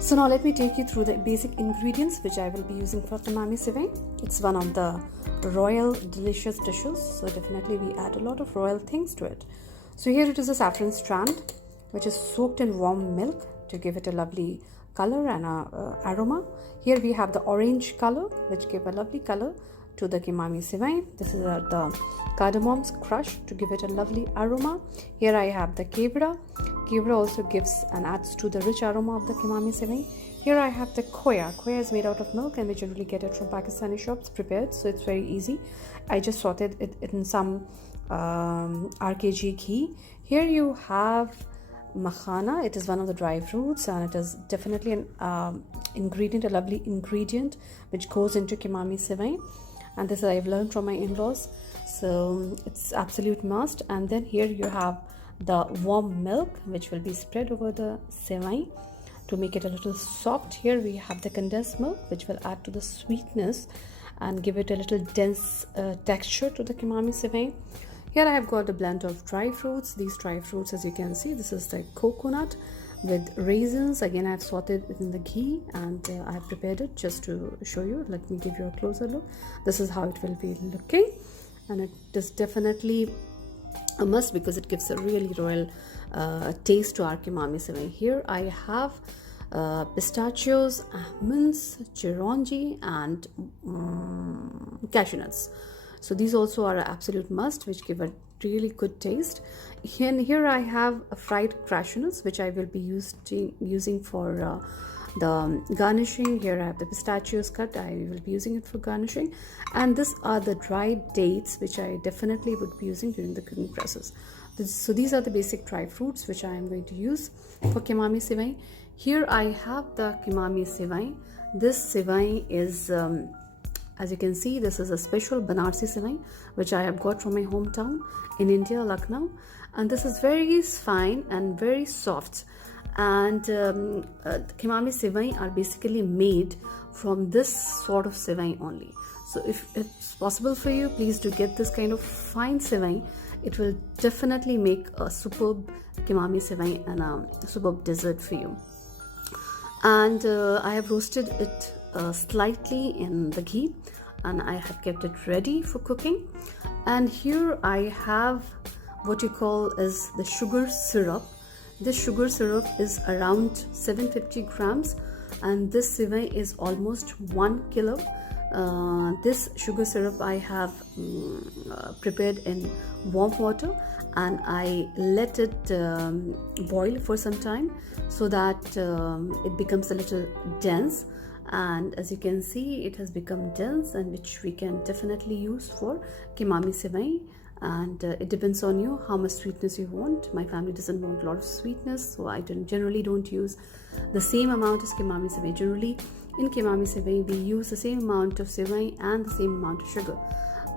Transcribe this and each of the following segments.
So now let me take you through the basic ingredients which I will be using for KIMAMI SIWAI. It's one of the royal delicious dishes, so definitely we add a lot of royal things to it. So here it is a saffron strand which is soaked in warm milk to give it a lovely color and aroma. Here we have the orange color which give a lovely color to the KIMAMI SIWAI. This is the cardamoms crushed to give it a lovely aroma. Here I have the kevra. Kevra also gives and adds to the rich aroma of the KIMAMI SIWAI. Here I have the khoya. Khoya is made out of milk and we generally get it from Pakistani shops prepared, so it's very easy. I just sauteed it in some RKG ghee. Here you have makhana. It is one of the dry fruits and it is definitely an ingredient, a lovely ingredient which goes into KIMAMI SIWAI. And this I've learned from my in-laws, so it's absolute must. And then here you have the warm milk which will be spread over the SIWAI to make it a little soft. Here we have the condensed milk which will add to the sweetness and give it a little dense texture to the KIMAMI SIWAI. Here I have got a blend of dry fruits. These dry fruits, as you can see, this is the coconut with raisins. Again, I have sauteed it in the ghee and I have prepared it just to show you. Let me give you a closer look. This is how it will be looking, and it is definitely a must because it gives a really royal taste to our KIMAMI SIWAI. Here I have pistachios, almonds, chironji and cashew nuts. So these also are an absolute must which give a really good taste. Here I have fried cashew nuts which I will be using for the garnishing. Here I have the pistachios cut. I will be using it for garnishing. And these are the dried dates which I definitely would be using during the cooking process. So these are the basic dry fruits which I am going to use for KIMAMI SIWAI. Here I have the KIMAMI SIWAI. This SIWAI is as you can see, this is a special Banarsi SIWAI which I have got from my hometown in India, Lucknow, and this is very fine and very soft. And KIMAMI SIWAI are basically made from this sort of SIWAI only. So if it's possible for you, please do get this kind of fine SIWAI. It will definitely make a superb KIMAMI SIWAI and a superb dessert for you. And I have roasted it slightly in the ghee and I have kept it ready for cooking. And here I have what you call as the sugar syrup. This sugar syrup is around 750 grams and this SIWAI is almost 1 kilo. This sugar syrup I have prepared in warm water and I let it boil for some time so that it becomes a little dense. And as you can see, it has become dense, and which we can definitely use for KIMAMI SIWAI. And it depends on you how much sweetness you want. My family doesn't want a lot of sweetness, so I generally don't use the same amount as KIMAMI SIWAI. Generally in KIMAMI SIWAI we use the same amount of SIWAI and the same amount of sugar,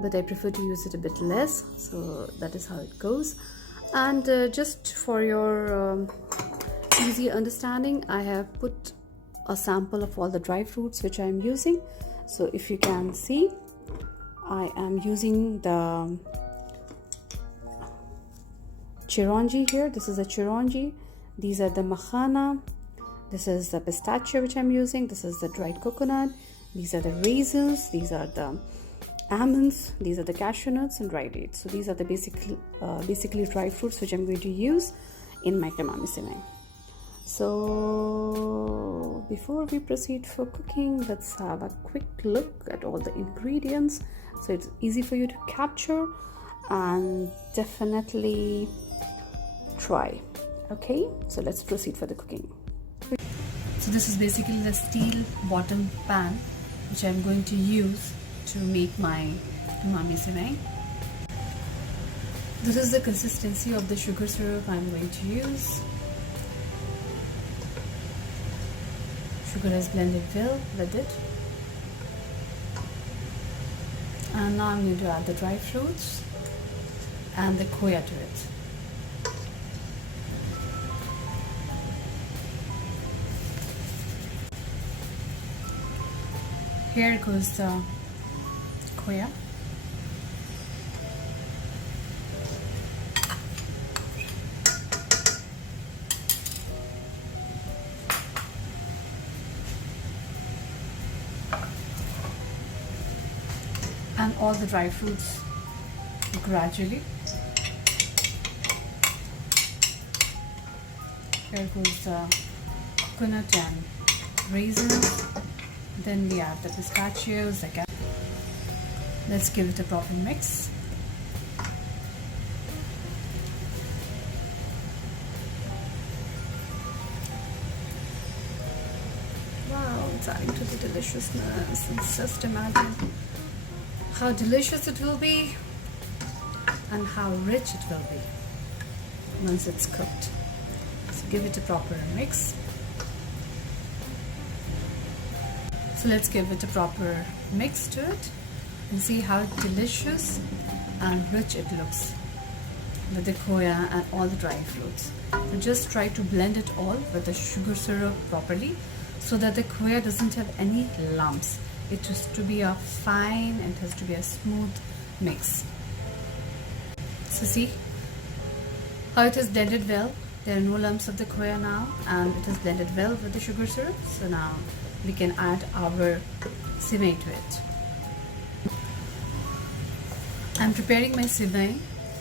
but I prefer to use it a bit less, so that is how it goes. And just for your easy understanding, I have put a sample of all the dry fruits which I am using. So if you can see, I am using the chironji here. This is a chironji. These are the makhana. This is the pistachio which I'm using. This is the dried coconut. These are the raisins. These are the almonds. These are the cashew nuts and dried dates. So these are the basically dry fruits which I'm going to use in my KIMAMI SIWAI. So before we proceed for cooking, let's have a quick look at all the ingredients so it's easy for you to capture and definitely try. Okay, so let's proceed for the cooking. So this is basically the steel bottom pan which I'm going to use to make my KIMAMI SIWAI. This is the consistency of the sugar syrup I'm going to use. Sugar is blended well with it. And now I'm going to add the dry fruits and the khoya to it. Here goes the khoya. all the dry fruits gradually. Here goes the coconut and raisins. Then we have the pistachios. Let's give it a proper mix. Wow, it's adding to the deliciousness. It's just imagine how delicious it will be and how rich it will be once it's cooked. So give it a proper mix. So let's give it a proper mix to it and see how delicious and rich it looks with the khoya and all the dry fruits. So just try to blend it all with the sugar syrup properly so that the khoya doesn't have any lumps. It has to be a fine and it has to be a smooth mix. So see how it has blended well. There are no lumps of the khoya now and it has blended well with the sugar syrup. So now we can add our sivai to it. I'm preparing my sivai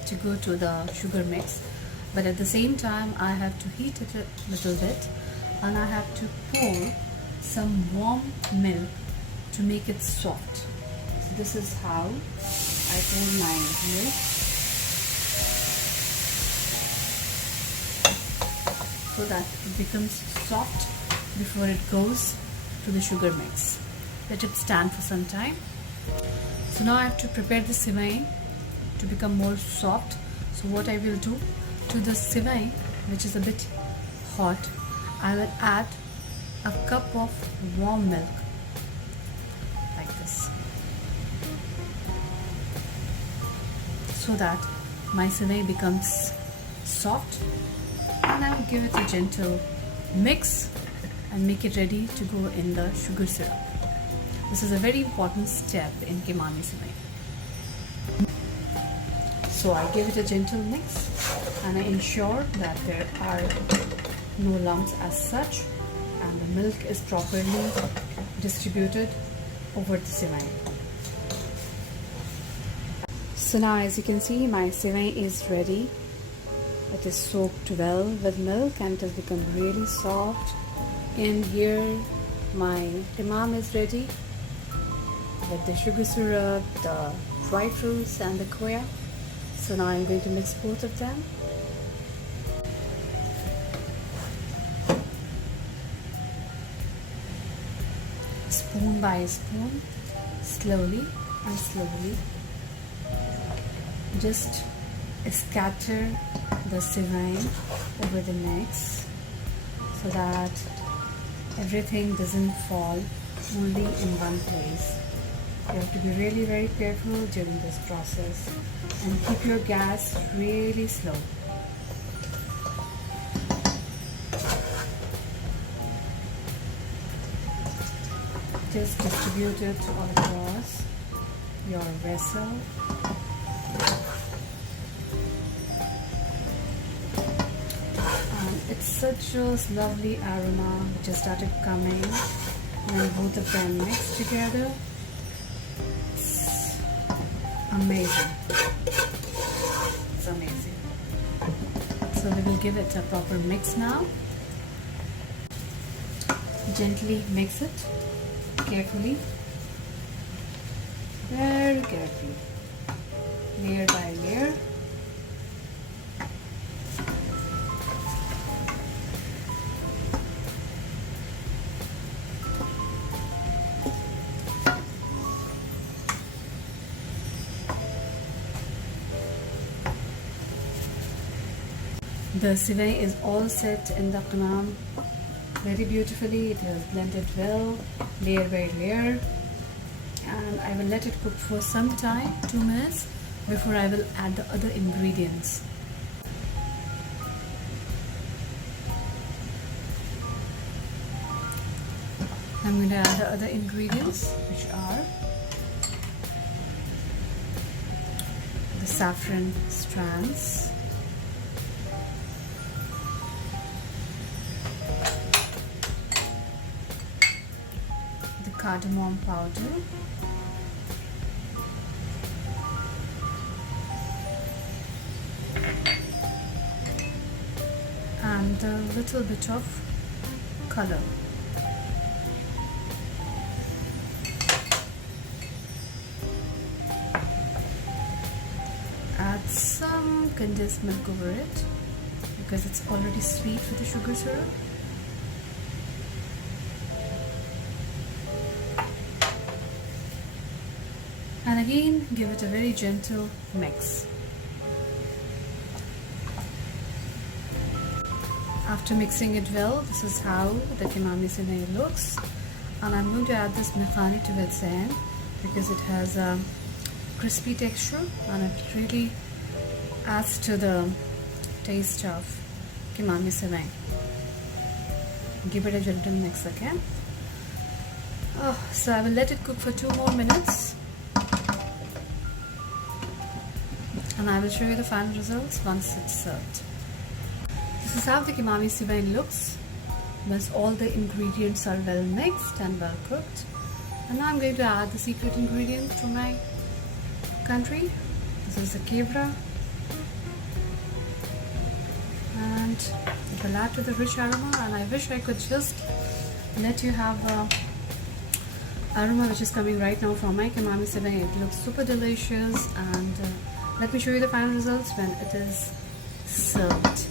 to go to the sugar mix, but at the same time I have to heat it a little bit and I have to pour some warm milk to make it soft. So this is how I pour my milk so that it becomes soft before it goes to the sugar mix. Let it stand for some time. So now I have to prepare the sivai to become more soft. So what I will do to the sivai, which is a bit hot, I will add a cup of warm milk like this, so that my sivai becomes soft, and I will give it a gentle mix and make it ready to go in the sugar syrup. This is a very important step in KIMAMI SIWAI. So I give it a gentle mix and I ensure that there are no lumps as such and the milk is properly distributed over the sivai. So now as you can see, my sivai is ready. It is soaked well with milk and it has become really soft. And here my imam is ready with the sugar syrup, the dry fruits and the khoya. So now I'm going to mix both of them. Spoon by spoon, slowly and slowly. Just scatter the sivai over the mix so that everything doesn't fall only in one place. You have to be really very careful during this process and keep your gas really slow. Just distribute it all across your vessel. And it's such a lovely aroma which has started coming when both of them mix together. It's amazing. It's amazing. So we will give it a proper mix now. Gently mix it. Carefully, very carefully, layer by layer. The sivai is all set in the qimam very beautifully. It has blended well, layer by layer, and I will let it cook for some time, 2 minutes, before I will add the other ingredients. I'm going to add the other ingredients, which are the saffron strands, cardamom powder, add a little bit of color. Add some condensed milk over it because it's already sweet with the sugar syrup. And again, give it a very gentle mix. After mixing it well, this is how the Kimami Siwai looks. And I'm going to add this mekhani to its end because it has a crispy texture and it really adds to the taste of Kimami Siwai. Give it a gentle mix again. So I will let it cook for 2 more minutes. And I will show you the final results once it's served. This is how the Kimami Siwai looks once all the ingredients are well mixed and well cooked. And now I'm going to add the secret ingredient from my country. This is the kevra. And it will add to the rich aroma, and I wish I could just let you have the aroma which is coming right now from my Kimami Siwai. It looks super delicious, and let me show you the final results when it is served.